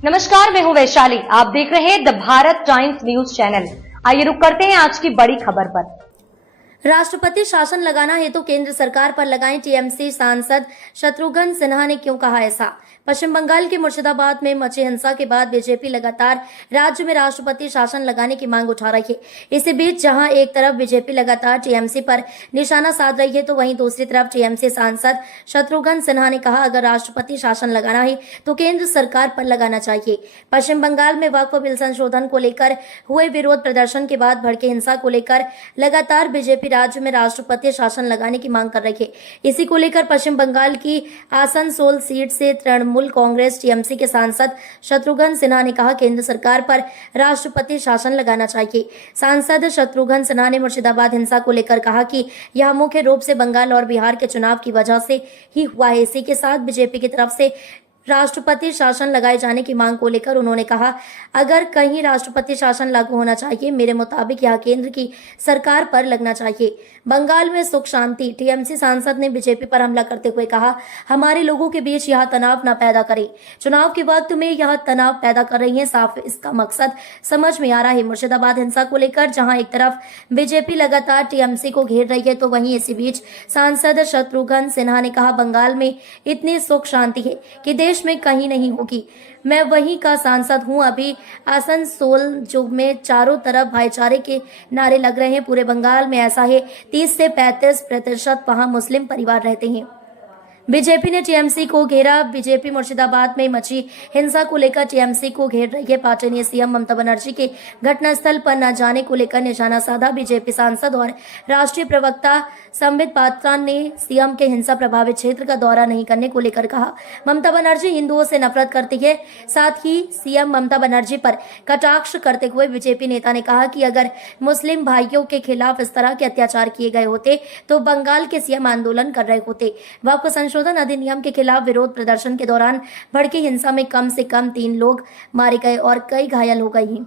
नमस्कार, मैं हूं वैशाली। आप देख रहे हैं the Bharat times news channel. आइए रुक करते हैं आज की बड़ी खबर पर। राष्ट्रपति शासन लगाना हेतु केंद्र सरकार पर लगाएं टीएमसी सांसद शत्रुघ्न सिन्हा ने क्यों कहा ऐसा। पश्चिम बंगाल के मुर्शिदाबाद में मची हिंसा के बाद बीजेपी लगातार राज्य में राष्ट्रपति शासन लगाने की मांग उठा रही है। इसी बीच जहां एक तरफ बीजेपी लगातार टीएमसी पर निशाना साध रही है, तो वहीं दूसरी तरफ टीएमसी सांसद शत्रुघ्न सिन्हा ने कहा, अगर राष्ट्रपति शासन लगाना है तो केंद्र सरकार पर लगाना चाहिए। पश्चिम बंगाल में वक्फ बिल संशोधन को लेकर हुए विरोध प्रदर्शन के बाद भड़के हिंसा को लेकर लगातार बीजेपी राज्य में राष्ट्रपति शासन लगाने की मांग कर रही है। इसी को लेकर पश्चिम बंगाल की आसनसोल सीट से तृणमूल कांग्रेस टीएमसी के सांसद शत्रुघ्न सिन्हा ने कहा, केंद्र सरकार पर राष्ट्रपति शासन लगाना चाहिए। सांसद शत्रुघ्न सिन्हा ने मुर्शिदाबाद हिंसा को लेकर कहा कि यह मुख्य रूप से बंगाल और बिहार के चुनाव की वजह से ही हुआ है। इसी के साथ बीजेपी की तरफ से राष्ट्रपति शासन लगाए जाने की मांग को लेकर उन्होंने कहा, अगर कहीं राष्ट्रपति शासन लागू होना चाहिए, मेरे मुताबिक यह केंद्र की सरकार पर लगना चाहिए। बंगाल में सुख शांति। टीएमसी सांसद ने बीजेपी पर हमला करते हुए कहा, हमारे लोगों के बीच यह तनाव न पैदा करें। चुनाव के वक्त में यह तनाव पैदा कर रही है, साफ इसका मकसद समझ में आ रहा है। मुर्शिदाबाद हिंसा को लेकर जहां एक तरफ बीजेपी लगातार टीएमसी को घेर रही है, तो वहीं इसी बीच सांसद शत्रुघ्न सिन्हा ने कहा, बंगाल में इतनी सुख शांति है कि देश में कहीं नहीं होगी। मैं वहीं का सांसद हूं। अभी आसनसोल जो में चारों तरफ भाईचारे के नारे लग रहे हैं। पूरे बंगाल में ऐसा है, 30 से 35% वहां मुस्लिम परिवार रहते हैं। बीजेपी ने टीएमसी को घेरा। बीजेपी मुर्शिदाबाद में मची हिंसा को लेकर टीएमसी को घेर रही है। पार्टी ने सीएम ममता बनर्जी के घटनास्थल पर न जाने को लेकर निशाना साधा। बीजेपी सांसद और राष्ट्रीय प्रवक्ता संबित पात्रा ने सीएम के हिंसा प्रभावित क्षेत्र का दौरा नहीं करने को लेकर कहा, ममता बनर्जी हिंदुओं से नफरत करती है। साथ ही सीएम ममता बनर्जी पर कटाक्ष करते हुए बीजेपी नेता ने कहा कि अगर मुस्लिम भाइयों के खिलाफ इस तरह के अत्याचार किए गए होते तो बंगाल के सीएम आंदोलन कर रहे होते। वक्फ संशोधन अधिनियम के खिलाफ विरोध प्रदर्शन के दौरान भड़की हिंसा में कम से कम 3 लोग मारे गए और कई घायल हो गए हैं।